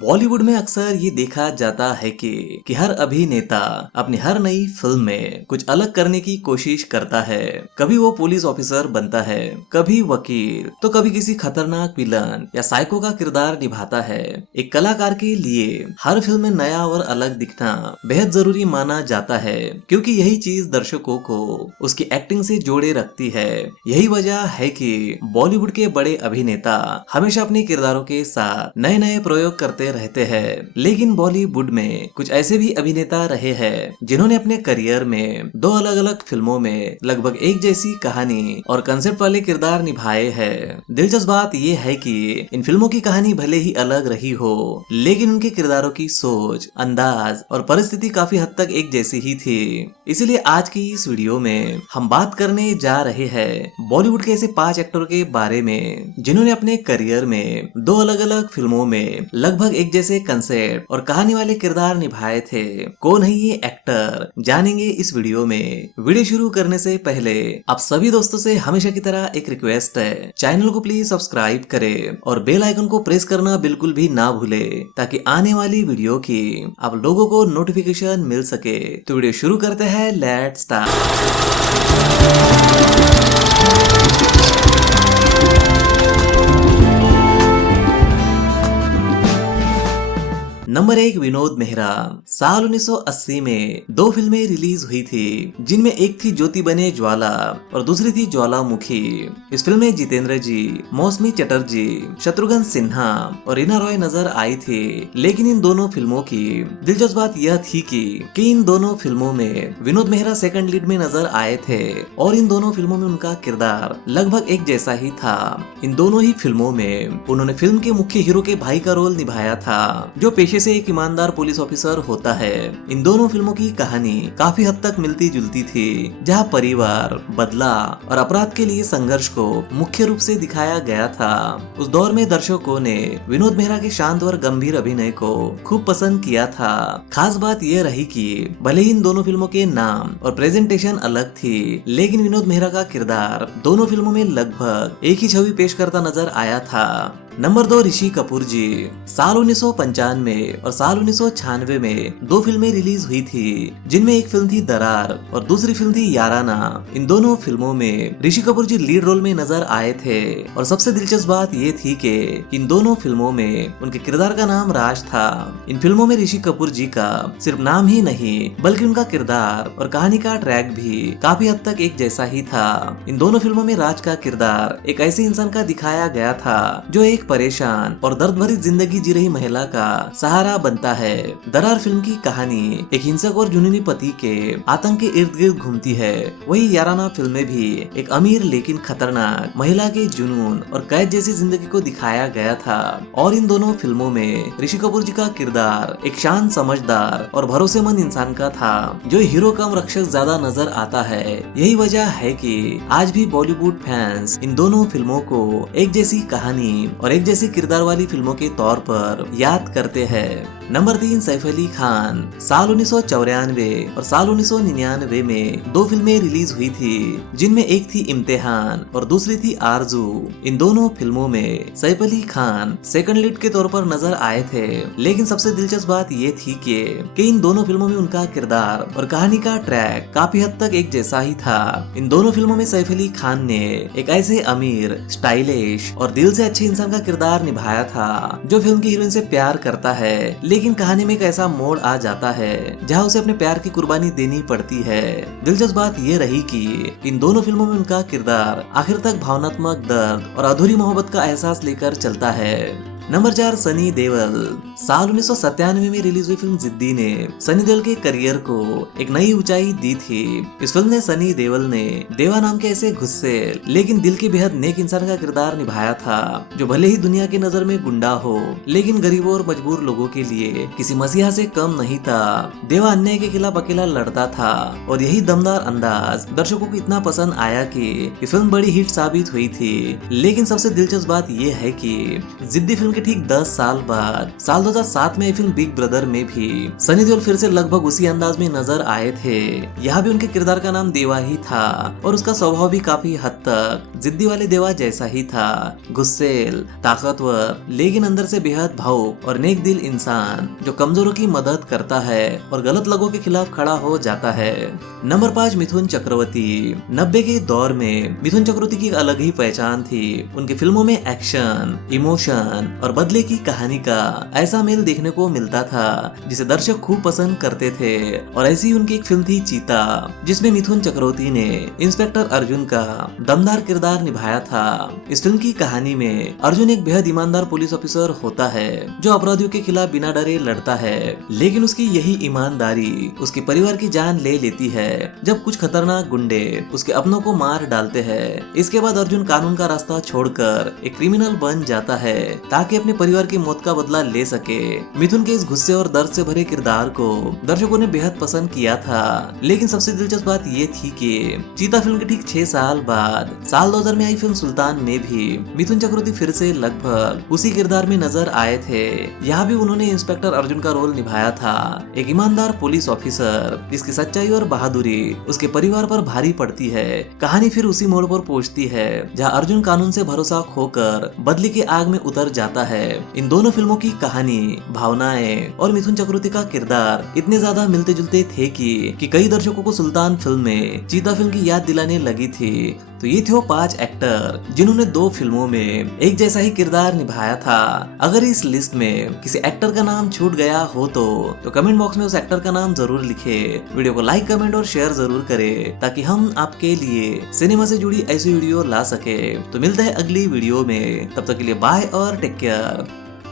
बॉलीवुड में अक्सर ये देखा जाता है कि हर अभिनेता अपनी हर नई फिल्म में कुछ अलग करने की कोशिश करता है। कभी वो पुलिस ऑफिसर बनता है, कभी वकील, तो कभी किसी खतरनाक विलन या साइको का किरदार निभाता है। एक कलाकार के लिए हर फिल्म में नया और अलग दिखना बेहद जरूरी माना जाता है, क्योंकि यही चीज दर्शकों को उसकी एक्टिंग से जोड़े रखती है। यही वजह है कि बॉलीवुड के बड़े अभिनेता हमेशा अपने किरदारों के साथ नए नए प्रयोग करते रहते हैं। लेकिन बॉलीवुड में कुछ ऐसे भी अभिनेता रहे हैं जिन्होंने अपने करियर में दो अलग अलग फिल्मों में लगभग एक जैसी कहानी और कंसेप्ट वाले किरदार निभाए हैं। दिलचस्प बात यह है कि इन फिल्मों की कहानी भले ही अलग रही हो, लेकिन उनके किरदारों की सोच, अंदाज और परिस्थिति काफी हद तक एक जैसी ही थी। इसीलिए आज की इस वीडियो में हम बात करने जा रहे हैं बॉलीवुड के ऐसे 5 एक्टरों के बारे में जिन्होंने अपने करियर में दो अलग अलग फिल्मों में लगभग एक जैसे कंसेप्ट और कहानी वाले किरदार निभाए थे। कौन है ये एक्टर, जानेंगे इस वीडियो में। वीडियो शुरू करने से पहले आप सभी दोस्तों से हमेशा की तरह एक रिक्वेस्ट है, चैनल को प्लीज सब्सक्राइब करें और बेल आइकन को प्रेस करना बिल्कुल भी ना भूले, ताकि आने वाली वीडियो की आप लोगों को नोटिफिकेशन मिल सके। तो वीडियो शुरू करते हैं, let's start. Number 1, Vinod Mehra. साल 1980 में दो फिल्में रिलीज हुई थी, जिनमें एक थी ज्योति बने ज्वाला और दूसरी थी ज्वालामुखी। इस फिल्म में जितेंद्र जी, मौसमी चटर्जी, शत्रुघ्न सिन्हा और रीना रॉय नजर आई थी। लेकिन इन दोनों फिल्मों की दिलचस्प बात यह थी कि इन दोनों फिल्मों में विनोद मेहरा सेकंड लीड में नजर आए थे और इन दोनों फिल्मों में उनका किरदार लगभग एक जैसा ही था। इन दोनों ही फिल्मों में उन्होंने फिल्म के मुख्य हीरो के भाई का रोल निभाया था, जो पेशे से एक ईमानदार पुलिस ऑफिसर होता है। इन दोनों फिल्मों की कहानी काफी हद तक मिलती जुलती थी, जहां परिवार, बदला और अपराध के लिए संघर्ष को मुख्य रूप से दिखाया गया था। उस दौर में दर्शकों ने विनोद मेहरा के शांत और गंभीर अभिनय को खूब पसंद किया था। खास बात यह रही कि भले ही इन दोनों फिल्मों के नाम और प्रेजेंटेशन अलग थी, लेकिन विनोद मेहरा का किरदार दोनों फिल्मों में लगभग एक ही छवि पेश करता नजर आया था। नंबर 2, ऋषि कपूर जी। साल 1995 और साल 1996 में दो फिल्में रिलीज हुई थी, जिनमें एक फिल्म थी दरार और दूसरी फिल्म थी याराना। इन दोनों फिल्मों में ऋषि कपूर जी लीड रोल में नजर आए थे और सबसे दिलचस्प बात ये थी कि इन दोनों फिल्मों में उनके किरदार का नाम राज था। इन फिल्मों में ऋषि कपूर जी का सिर्फ नाम ही नहीं, बल्कि उनका किरदार और कहानी का ट्रैक भी काफी हद तक एक जैसा ही था। इन दोनों फिल्मों में राज का किरदार एक ऐसे इंसान का दिखाया गया था जो एक परेशान और दर्द भरी जिंदगी जी रही महिला का सहारा बनता है। दरार फिल्म की कहानी एक हिंसक और जुनूनी पति के आतंक के इर्द गिर्द घूमती है। वही याराना फिल्म में भी एक अमीर लेकिन खतरनाक महिला के जुनून और कैद जैसी जिंदगी को दिखाया गया था। और इन दोनों फिल्मों में ऋषि कपूर जी का किरदार एक शांत, समझदार और भरोसेमंद इंसान का था, जो हीरो कम रक्षक ज्यादा नजर आता है। यही वजह है कि आज भी बॉलीवुड फैंस इन दोनों फिल्मों को एक जैसी कहानी और एक जैसी किरदार वाली फिल्मों के तौर पर याद करते हैं। नंबर 3, सैफ अली खान। साल 1994 और साल 1999 में दो फिल्में रिलीज हुई थी, जिनमें एक थी इम्तिहान और दूसरी थी आरजू। इन दोनों फिल्मों में सैफ अली खान सेकंड लीड के तौर पर नजर आए थे, लेकिन सबसे दिलचस्प बात ये थी कि इन दोनों फिल्मों में उनका किरदार और कहानी का ट्रैक काफी हद तक एक जैसा ही था। इन दोनों फिल्मों में सैफ अली खान ने एक ऐसे अमीर, स्टाइलिश और दिल से अच्छे इंसान का किरदार निभाया था, जो फिल्म की हीरोइन से प्यार करता है, लेकिन कहानी में एक ऐसा मोड़ आ जाता है जहां उसे अपने प्यार की कुर्बानी देनी पड़ती है। दिलचस्प बात ये रही कि इन दोनों फिल्मों में उनका किरदार आखिर तक भावनात्मक दर्द और अधूरी मोहब्बत का एहसास लेकर चलता है। नंबर 4, सनी देओल। साल 1997 में रिलीज हुई फिल्म जिद्दी ने सनी देओल के करियर को एक नई ऊंचाई दी थी। इस फिल्म में सनी देओल ने देवा नाम के ऐसे गुस्से लेकिन दिल के बेहद नेक इंसान का किरदार निभाया था, जो भले ही दुनिया की नजर में गुंडा हो, लेकिन गरीबों और मजबूर लोगों के लिए किसी मसीहा से कम नहीं था। देवा अन्याय के खिलाफ अकेला लड़ता था और यही दमदार अंदाज दर्शकों को इतना पसंद आया कि फिल्म बड़ी हिट साबित हुई थी। लेकिन सबसे दिलचस्प बात यह है कि जिद्दी फिल्म फिल्म के ठीक 10 साल बाद साल 2007 में फिल्म बिग ब्रदर में भी सनी देओल फिर से लगभग उसी अंदाज में नजर आए थे। यहाँ भी उनके किरदार का नाम देवा ही था और उसका स्वभाव भी काफी हद तक जिद्दी वाले देवा जैसा ही था। गुस्सेल, ताकतवर, लेकिन अंदर से बेहद भावुक और नेक दिल इंसान जो कमजोरों की मदद करता है और गलत लोगों के खिलाफ खड़ा हो जाता है। नंबर 5, मिथुन चक्रवर्ती। 90 के दौर में मिथुन चक्रवर्ती की एक अलग ही पहचान थी। उनकी फिल्मों में एक्शन, इमोशन और बदले की कहानी का ऐसा मेल देखने को मिलता था जिसे दर्शक खूब पसंद करते थे। और ऐसी ही उनकी एक फिल्म थी चीता, जिसमें मिथुन चक्रवर्ती ने इंस्पेक्टर अर्जुन का दमदार किरदार निभाया था। इस फिल्म की कहानी में अर्जुन एक बेहद ईमानदार पुलिस ऑफिसर होता है जो अपराधियों के खिलाफ बिना डरे लड़ता है, लेकिन उसकी यही ईमानदारी उसके परिवार की जान ले लेती है जब कुछ खतरनाक गुंडे उसके अपनों को मार डालते हैं। इसके बाद अर्जुन कानून का रास्ता छोड़कर एक क्रिमिनल बन जाता है ताकि अपने परिवार की मौत का बदला ले सके। मिथुन के इस गुस्से और दर्द से भरे किरदार को दर्शकों ने बेहद पसंद किया था, लेकिन सबसे दिलचस्प बात ये थी कि चीता फिल्म के ठीक 6 साल बाद साल 2000 में आई फिल्म सुल्तान में भी मिथुन चक्रवर्ती फिर से लगभग उसी किरदार में नजर आए थे। यहाँ भी उन्होंने इंस्पेक्टर अर्जुन का रोल निभाया था, एक ईमानदार पुलिस ऑफिसर जिसकी सच्चाई और बहादुरी उसके परिवार पर भारी पड़ती है। कहानी फिर उसी मोड़ पर पहुंचती है जहाँ अर्जुन कानून से भरोसा खोकर बदले की आग में उतर जाता है। इन दोनों फिल्मों की कहानी, भावनाएं और मिथुन चक्रवर्ती का किरदार इतने ज्यादा मिलते जुलते थे कि कई दर्शकों को सुल्तान फिल्म में चीता फिल्म की याद दिलाने लगी थी। तो ये थे वो 5 एक्टर जिन्होंने 2 फिल्मों में एक जैसा ही किरदार निभाया था। अगर इस लिस्ट में किसी एक्टर का नाम छूट गया हो तो कमेंट बॉक्स में उस एक्टर का नाम जरूर लिखे। वीडियो को लाइक, कमेंट और शेयर जरूर करें ताकि हम आपके लिए सिनेमा से जुड़ी ऐसी वीडियो ला सके। तो मिलते हैं अगली वीडियो में, तब तक के लिए बाय और टेक केयर।